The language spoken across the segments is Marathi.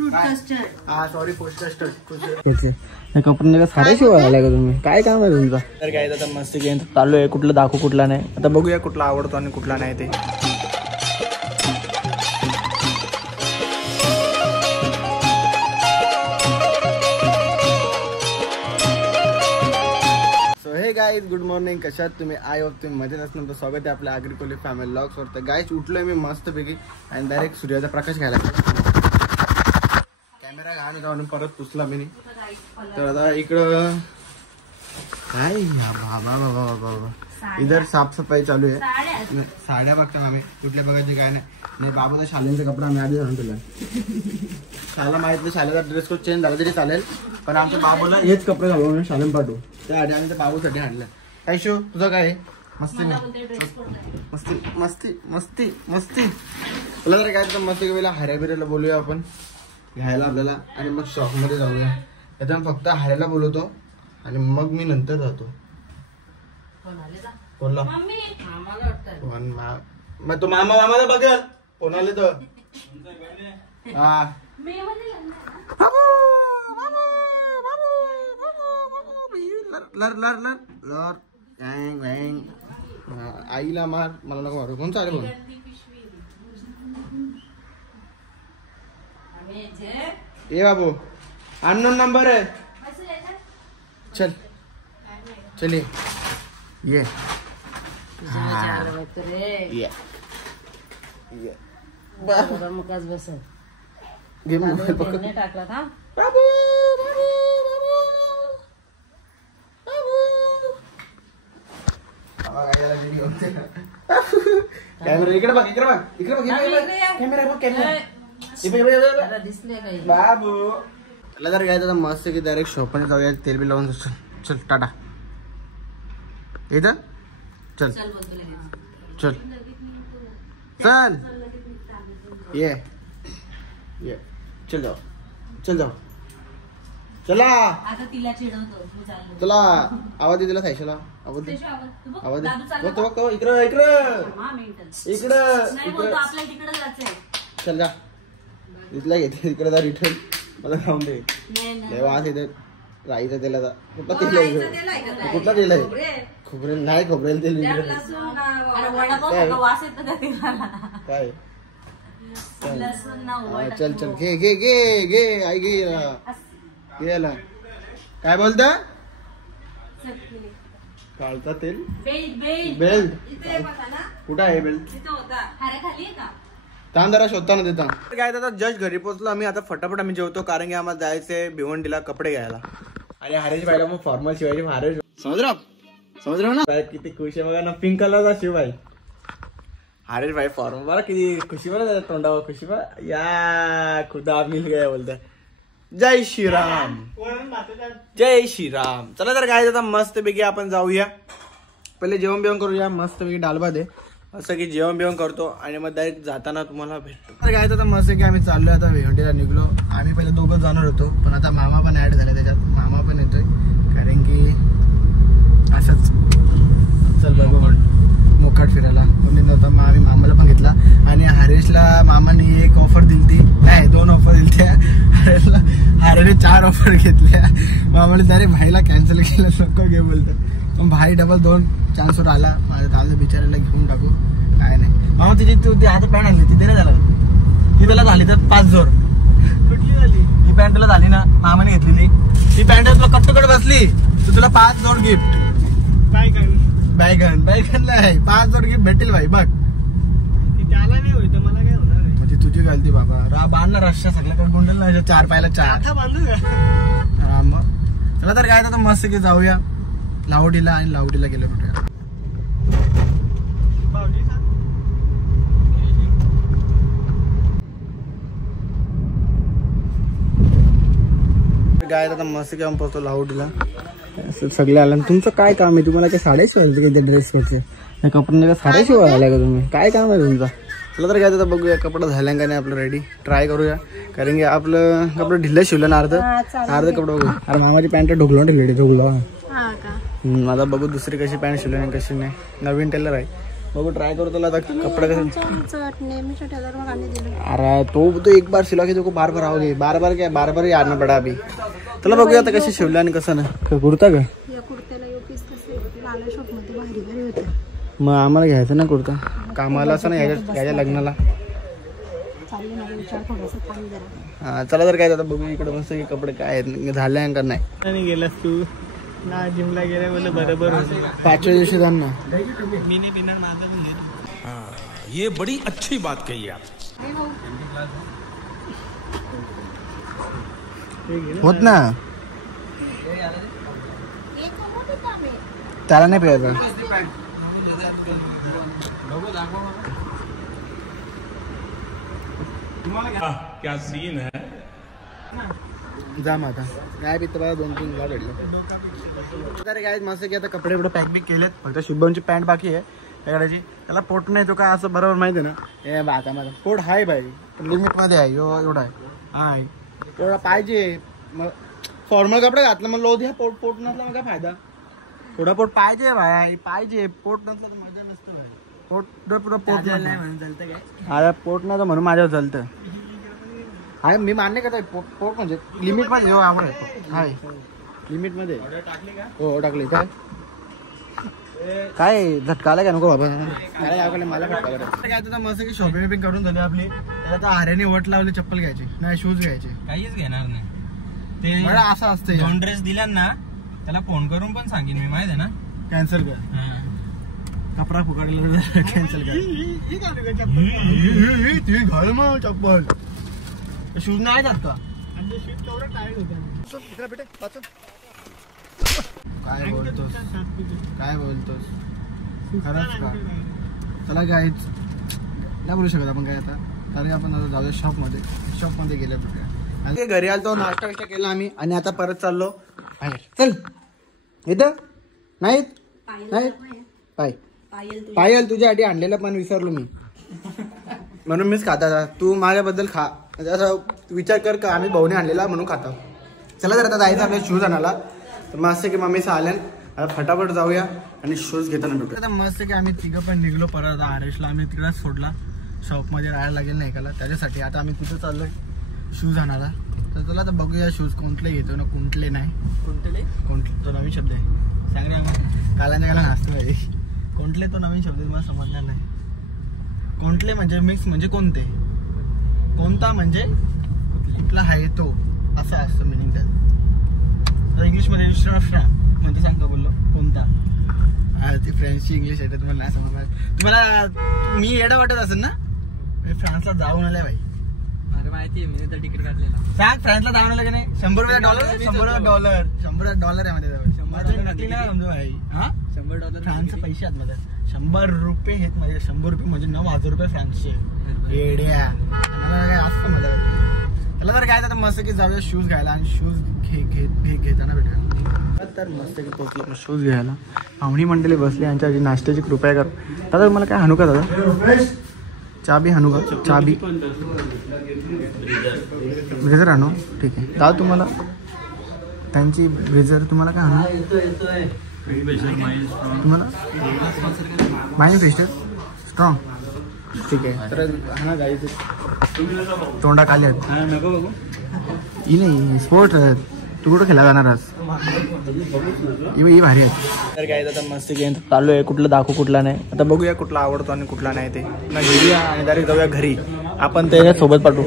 Fruit custard. हा सॉरी फ्रूट कस्टर्ड. कपड्यांना का सारे शिवाय आलाय का तुम्ही? काय काम आहे तुमचं? तर काय आता मस्त गेम चालू आहे. कुठलं दाखवू कुठला नाही. आता बघूया कुठला आवडतो आणि कुठला नाही ते. हे गाईज गुड मॉर्निंग. कशात तुम्ही? आय होप तुम्ही मजेत असणार. तर स्वागत आहे आपल्या आग्रिकोली फॅमिली व्लॉग्सवर. तर गाईज उठलोय मी मस्तपैकी आणि डायरेक्ट सूर्याचा प्रकाश घ्यायला. कॅमेरा घाण होता म्हणून परत पुसला मी. तर आता इकडं काय बाबा बाबा बाबा इधर साफसफाई चालू आहे. साड्या बघता आम्ही कुठल्या बघायचे काय नाही. बाबूला शालेंचे कपडे आम्ही आधी आणून दिला. शाला माहिती शालेचा ड्रेस कोड चेंज झाला तरी चालेल, पण आमच्या बाबूला हेच कपडे घालून शालेम पाठवू. त्याआधी आम्ही त्या बाबूसाठी आणलं. काय शो तुझं काय मस्ती मस्ती मस्ती मस्ती मस्ती तुला जर काय तर मस्ती वेळेला हऱ्या बिऱ्याला बोलूया आपण घ्यायला आपल्याला आणि मग शॉप मध्ये जाऊया. आता फक्त हऱ्याला बोलवतो आणि मग मी नंतर जातो. बोलला मग तो मामा मामाला बघेल कोण आले तर. हा लर लर लर लर वँग वँग. आईला मार मला नको मारू. कोण चालेल बोल. ए बाबू अननोन नंबर है. चल चलिए ये गेम मोबाईल पकड. बाबू कॅमेरा इकडे बघ इकडे बघ इकडे बघ कॅमेरा बघ कॅमेरा बाबू. त्याला जर घ्यायचं तर मस्त की डायरेक्ट शॉपने जाऊया. तेल बी लावून चल टाटा इथं चल चल चल ये ये चल जाऊ चल जाऊ चला. आता तिला चिडवतो. चला आवाज दे तिला सायशाला आवाज दे. आवाज दे बघ बघ इकडं इकडं इकडं इकडं. चल जा इथला घेते इकडे जा रिटर्न मला खाऊन दे. वास येते राईचं तेल. आता कुठला तेल आहे? कुठला तेल आहे? खोबरेल नाही खोबरेल तेल काय. चल चल घे घे घे घे आई घे घ्यायला. काय बोलता? कालचा तेल बेल्ट कुठं आहे बेल्ट? तांदळा शोधताना देता काय. आता जस्ट घरी पोहोचलो आम्ही. आता फटाफट आम्ही जेवतो कारण की आम्हाला जायचंय भिवंडीला कपडे घ्यायला. आणि हरेश भाईला मग फॉर्मल शिवायची. हरेश समज ना किती खुश आहे बघा ना. पिंक कलरचा शिवाय हरेश भाई फॉर्मल बघा किती खुशी बघा तोंडावर खुशी बघा. या खुदा मिल गया बोलता. जय श्रीराम जय श्रीराम. चला तर काय आता मस्त पैकी आपण जाऊया. पहिले जेवण बिवण करूया. मस्त पैकी डालभात आहे असं की जेवण बिवण करतो आणि मग डायरेक्ट जाताना तुम्हाला भेटतो. तर काय तर मस्त की आम्ही चाललोय आता भिवंडीला निघलो. आम्ही पहिले दोघं जाणार होतो पण आता मामा पण ऍड झाला त्याच्यात. मामा पण येतोय कारण की असंच चल बघू मोकाट फिरायला कोणी नव्हता. मग आम्ही मामाला पण घेतला आणि हरेशला मामाने एक ऑफर दिली नाही 2 ऑफर दिली. हरेशला हरेने 4 ऑफर घेतल्या. मामाने डायरेक्ट भाईला कॅन्सल केलं नको घे बोलतं. मग भाई डबल 2 चान्सवर आला. माझ्या दादा बिचारायला घेऊन टाकू काय नाही. मामा तिची तू ती आता पॅन्ट आणली ती दिला झाला ती तुला झाली तर 5 जोर. कुठली झाली ही पॅन्ट तुला झाली ना मामाने घेतलेली. ती पॅन्ट तुला कट्टुकट बसली तर तुला 5 जोड गिफ्ट. बायगन नाही 5 जोड गिफ्ट भेटेल भाई बघ. त्याला नाही होईल मला काय होणार. म्हणजे तुझी गलती बाबा. बांधणार रश्या सगळ्याकडे कोंडल ना 4 पायला 4 बांधू का. मग चला तर काय तर मस्त की जाऊया लावडीला. आणि लावडीला गेलो कुठे काय आता मस्त की आम्ही पोहोचतो लावडीला. सगळे आला. तुमचं काय काम आहे? तुम्हाला काय साड्या शिवायचे का ड्रेस कडचे कपड्यांना का साड्या शिवाय आलाय का तुम्ही? काय काम आहे तुमचं? चला तर काय बघूया कपडा झाल्या का नाही आपलं रेडी. ट्राय करूया कारण की आपलं कपडे ढिल्लं शिवलं ना अर्ध कपडे बघू. अरे मामाची पॅन्ट ढोकलो ठेवली ढोकलो. आता बघू दुसरी कशी पॅन्ट शिवली नाही कशी नाही. नवीन टेलर आहे बघू ट्राय करू तुला कपडे कसे. नेहमी अरे तो एक बार सिला के तो बार बार आओगे बार बार ही आना पड़ा अभी. तुला बघूया आता कशी शिवल्या आणि कसं नाही. कुर्ता का या कुर्त्याला योपीस कसे लाल शॉप मध्ये भारी भारी होते. मग आम्हाला घ्यायचं ना कुर्ता कामाला असं ना याच्या लग्नाला. चालले ना विचार थोडासा पाणी जरा. हा चला तर काय आता बघू इकडे मस्त कपडे काय आहेत झाले का नाही. गेलास तू ना जिमला गेल्या मला बरोबर 5व्या दिवशी जाण ना. मी नाही पिणार माझं पण घे. ये बड़ी अच्छी बात कही आप. होत ना त्याला नाही प्यायचं. क्या सीन है. जा मग आता काय पित बघा 2-3 गाव भेटले. तर काय मस्त की आता कपडे बिपडे पॅक बी केलेत. फक्त शुभमची पॅन्ट बाकी आहे त्याची. त्याला पोट नाही तो काय असं बरोबर माहिती आहे ना. हे बाका माझा पोट हाय बाई लिमिट मध्ये आहे. एवढा आहे हाय एवढा पाहिजे. मग फॉर्मल कपडे घातलं मग लो द्या. पोट नसला मग काय फायदा. थोडं पोट पाहिजे भाई पाहिजे. पोट नसलं तर मजा नसतं भाई. पोट पुढं पोट नाही म्हणून चालतं काय. अरे पोट नाही तर म्हणून माझ्यावर चालतं. हाय मी मान्य करतोय पोट म्हणजे लिमिट मध्ये आवड हाय लिमिट मध्ये. हो टाकली काय काय झटका आला का नको बाबा. मला काय तुझा मस्त की शॉपिंग बिपिंग करून झाली आपली. त्याला तर आर्याने वट लावली चप्पल घ्यायची नाही शूज घ्यायचे. काहीच घेणार नाही ते. असं असतं 2 ड्रेस दिल्या ना त्याला फोन करून पण सांगेन मी माहिती आहे ना. कॅन्सल कर कपडा फुकाडला कॅन्सल कर. घाल मग चप्पल शूज नाही जात का. काय बोलतोस काय बोलतोस खरंच का. चला काय नाही बोलू शकत आपण काय आता. तरी आपण आता जाऊया शॉपमध्ये गेल्या कुठे. घरी आलो नाश्ता विष्टा केला आम्ही आणि आता परत चाललो बाहेर. चल इथं नाहीत पायल तुझ्यासाठी आणलेलं पण विसरलो मी म्हणून मीच खाता. तू माझ्याबद्दल खा असं विचार कर का आम्ही भाऊने आणलेला म्हणून खाता. चला तर आता जायचं आपल्या शूज आणायला. तर मस्त की मम्मी आल्यान आता फटाफट जाऊया आणि शूज घेताना भेटू. आता मस्त की आम्ही तिघं पण निघलो परत. आता आरेशला आम्ही तिकडेच सोडला. शॉपमध्ये राहायला लागेल नाही एकाला त्याच्यासाठी. आता आम्ही तिथं चाललोय शूज आणायला. तर चला आता बघूया शूज कोणते घेतो ना कोणते नाही. कोणते तो नवीन शब्द आहे सांग रे. कालांच्या काला नाचतो भाई. कोणते तो नवीन शब्द मला समजणार नाही. कोणते म्हणजे मिक्स म्हणजे कोणते. कोणता म्हणजे कुठला आहे तो असं असतं मिनिंग त्यात. इंग्लिशमध्ये म्हणजे सांग का बोललो कोणता. ती फ्रेंचची इंग्लिश आहे तुम्हाला नाही समजणार. तुम्हाला मी येडा वाटत असेल ना. फ्रान्सला जाऊन आलाय भाई. अरे माहिती मी तर तिकीट काढलेला. सांग फ्रान्सला जाऊन आलं की नाही. $100 $100 आहे मध्ये. $100 फ्रान्सचे पैसे आहेत मध्ये. $100 आहेत माझे. $100 म्हणजे $9,000 फ्रान्सचे. येड्या मला काय असतं मला. त्याला तर काय मस्त की जाऊया शूज घ्यायला आणि शूज घेताना भेटूया. तर मस्त की पोहोचलो शूज घ्यायला. पाहुणी मंडळी बसली यांच्या नाश्त्याची कृपया कर. दादा मला काय हाणू का दादा. चाबी हाणू का चाबी ब्रेझर आणू ठीक आहे. दादा तुम्हाला त्यांची ब्रेझर तुम्हाला काय आणू तुम्हाला माइंड फेस्टर स्ट्रॉंग ठीक आहे. तर हा जायचं तोंडा खाली आहेत नको बघू ही नाही स्पोर्ट तू कुठं खेळा जाणार ही भारी आहे. तर काय आता मस्त गेम चालू आहे. कुठलं दाखवू कुठला नाही. आता बघूया कुठला आवडतो आणि कुठला नाही ते ना घेऊया आणि डायरेक्ट जाऊया घरी. आपण त्याच्या सोबत पाठवू.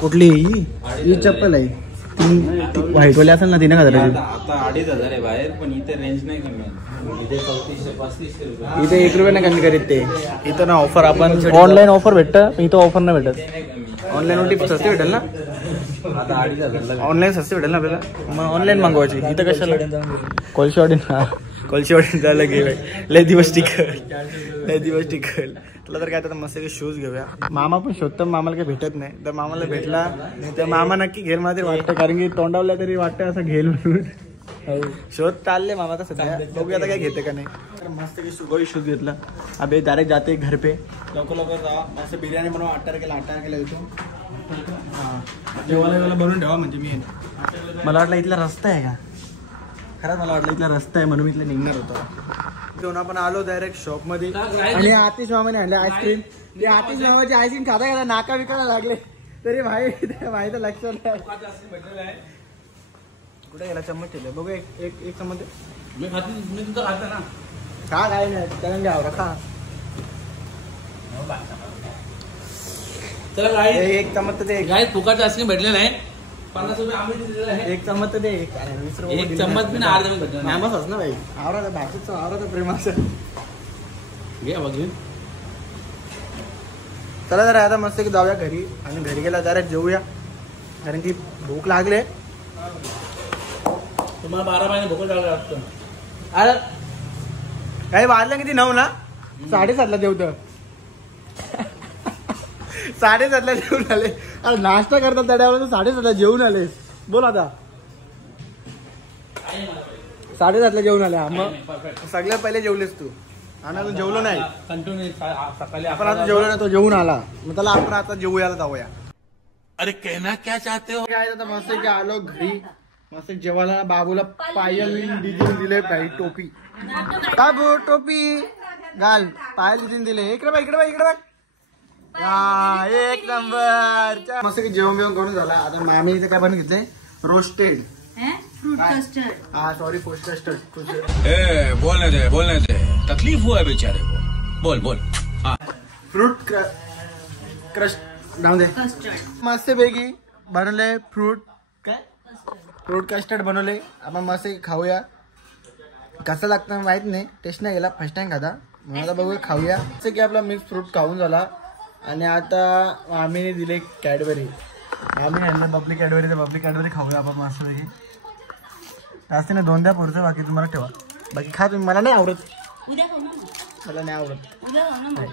कुठली ही चप्पल आहे ती व्हाईटवाली असेल ना. 3,000 आता 2,500 आहे बाहेर पण इथे रेंज नाही कमी आहे. इथे 34-35 रुपये. इथे 1 रुपये नाही कमी करीत ते. इथं ना ऑफर आपण ऑनलाईन ऑफर भेटतं इथं ऑफर नाही भेटत. ऑनलाईन वरती स्वस्त भेटेल ना. आता 2,500 ऑनलाईन स्वस्त भेटेल ना आपल्याला. मग ऑनलाईन मागवायची. इथं कशाला कोलशेवाडीन जायला गेलंय. लय दिवस टिकल. तुला तर काय आता मस्त शूज घेऊया. मामा पण शोधतो. मामाला काही भेटत नाही. तर मामाला भेटला नाही तर मामा नक्की घेईल मला तरी वाटतं. कारण की तोंडावला तरी वाटतं असं घेईल म्हणून. शोध चालले मामा तर सध्या. बघूया आता काय घेते का नाही. तर मस्त की सुगोई शूज घेतला. अबे डायरेक्ट जाते घर पे. लवकर जावा. मस्त बिर्याणी बनवा. 8 तारखेला येतो. हां जेवायला बनवून ठेवा म्हणजे मी मला वाटलं इथला रस्ता आहे का. खरंच मला वाटलं इथला रस्ता आहे म्हणून इथला निघणार होतो. घेऊन आपण आलो डायरेक्ट शॉप मध्ये आणि आतिश मामाने आणले आईस्क्रीम. ते आतिश मामाची आईस्क्रीम खाता खाता नाका विकायला लागले तरी भाई तर लक्षात नाही. कुठे गेला चम्मच ठेवले बघू. एक चम्मच मी तुमचं खाता ना खा. काय नाही त्याला घ्यावं खा. चला गाई एक चम्मच तर दे. गाई फुकाचं आईस्क्रीम भेटलेलं आहे. 50 रुपये आम्ही दिलेलं आहे. एक चम्मच तर दे. एक चम्मच मी ना अर्धा भेटलं मामाच ना भाई. आवरा बाकीचं आवरा प्रेमाचं घे बघ. चला जरा आता मस्त की जाऊया घरी आणि घरी गेला जरा जेवूया कारण की भूक लागले. तुम्हाला 12 महिने भूक लागलं वाटतं. अरे काही वाजलं किती 9 ना 7:30ला जेवतं. 7:30ला जेवून आले. अरे नाश्ता करतात त्याच्यावर 7:30ला जेवून आले. बोल आता 7:30ला जेवून आले. मग सगळ्यात पहिले जेवलेस तू आणि अजून जेवलो नाही. कंटिन्यू सकाळी आपण आता जेवलो नाही. तो जेवून आला मग त्याला आपण आता जेवूयाला जाऊया. अरे कहना क्या चाहते हो? काय आता मस्त की आलो घरी. मस्त जेवायला बाबूला पायल दिदीने दिले भाई टोपी. बाबू टोपी घाल. पायल दिदीने दिले. इकडे बघ इकडे बघ इकडे बघ. हा एक नंबर. मस्त की जेवण बिवण करून झाला. आता मामी इथे काय बनवून घेतले रोस्टेड फ्रूट कस्टर्ड. हा सॉरी फ्रूट कस्टर्ड. बोलने दे तकलीफ हुआ है बेचारे को. बोल हाँ. फ्रूट क्रश जाऊ दे. कस्टर्ड मस्त पैकी बनवले फ्रूट काय फ्रूट कस्टर्ड बनवले. आपण मस्त खाऊया. कसं लागतं माहित नाही. टेस्ट नाही गेला. फर्स्ट टाइम खाता म्हणून आता बघूया खाऊया. जसं की आपला मिक्स फ्रूट खाऊन झाला आणि आता आम्ही दिले कॅडबरी. आम्ही आणलं बबली कॅडबरी. तर बबली कॅडबरी खाऊया आपण मस्त पैकी. असते ना 2 द्या पुढचं बाकी तुम्हाला ठेवा. बाकी खा तुम्ही. मला नाही आवडत. उद्या खाऊ ना. मला नाही आवडत. उद्या खाऊ ना.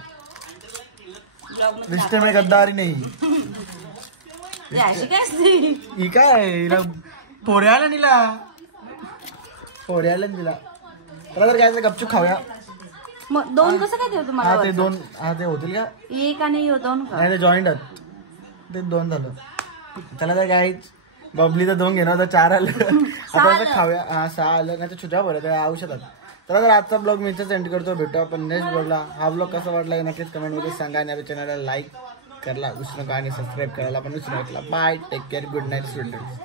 रिश्ते में गद्दारी नाही. अशी काय असते. ही काय पोऱ्याला दिला. पोऱ्याला दिला. त्याला तर काय गपचूप खाऊया. मग 2 कसं काय ठेवतो हा मला. ते 2 हा ते होतील का. एक आणि 2 का. नाही ते जॉईंट आहेत. ते 2 झालं. त्याला तर काय बबली तर 2 घेणार. 4 आलं. आता खाऊया. हा 6 आलं. नाही तर छुट्या बरं त्या औषधात. तर जर आजचा ब्लॉग मी इथेच एंड करतो. भेटू आपण नेक्स्ट ब्लॉगला. हा ब्लॉग कसा वाटला नक्कीच कमेंटमध्ये सांगा आणि आपल्या चॅनलला लाईक करायला विसरू नका आणि सबस्क्राईब करायला पण विसरू नका. Bye. Take care. Good night students.